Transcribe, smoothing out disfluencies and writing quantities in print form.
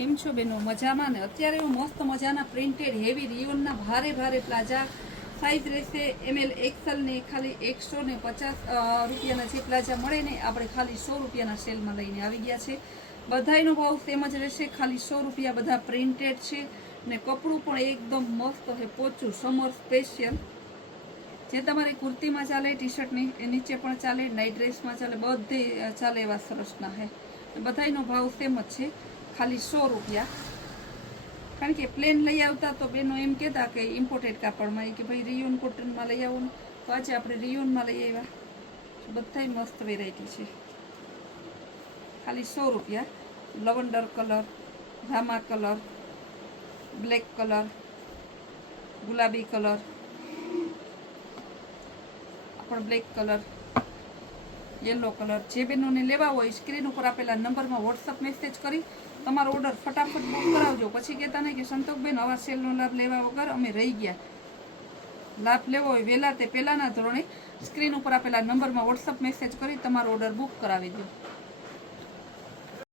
કેમ છો બેનો? મજામાં ને? અત્યારે હું મસ્ત મજાના પ્રિન્ટેડ હેવી રિયોનના ભારે ભારે પ્લાઝા સાઇઝ રહેશે ML XL ને ખાલી 150 રૂપિયાના જે પ્લાઝા મળે ને આપણે ખાલી 100 રૂપિયાના સેલમાં લઈને આવી ગયા છે. બધાયનો ભાવ સેમ જ રહેશે, ખાલી 100 રૂપિયા. બધા પ્રિન્ટેડ છે ને કપડું પણ એકદમ મસ્ત છે, પોચું સમર સ્પેશિયલ. જે તમારી કુર્તીમાં ચાલે, ટી શર્ટની એ નીચે પણ ચાલે, નાઇટ ડ્રેસમાં ચાલે, બધે ચાલે એવા સરસના છે. બધાયનો ભાવ સેમ જ છે, ખાલી 100 રૂપિયા. કારણ કે પ્લેન લઈ આવતા તો બેનો એમ કહેતા કે ઇમ્પોર્ટેડ કાપડમાં કે ભાઈ રિયોન કોટનમાં લઈ આવો ને, તો આજે આપણે રિયોનમાં લઈ આવ્યા. બધાય મસ્ત વેરાયટી છે, ખાલી 100 રૂપિયા. Lavender colour, Rama colour, black colour, ગુલાબી કલર, પણ બ્લેક કલર, યલો કલર. જે બેનોને લેવા હોય સ્ક્રીન ઉપર આપેલા નંબરમાં વોટ્સઅપ મેસેજ કરી તમારો ઓર્ડર ફટાફટ બુક કરાવજો. પછી કહેતા નહીં કે સંતોષબેન આવા સેલનો લાભ લેવા વગર અમે રહી ગયા. લાભ લેવો હોય વહેલા તે પહેલાંના ધોરણે સ્ક્રીન ઉપર આપેલા નંબરમાં વોટ્સઅપ મેસેજ કરી તમારો ઓર્ડર બુક કરાવી દો.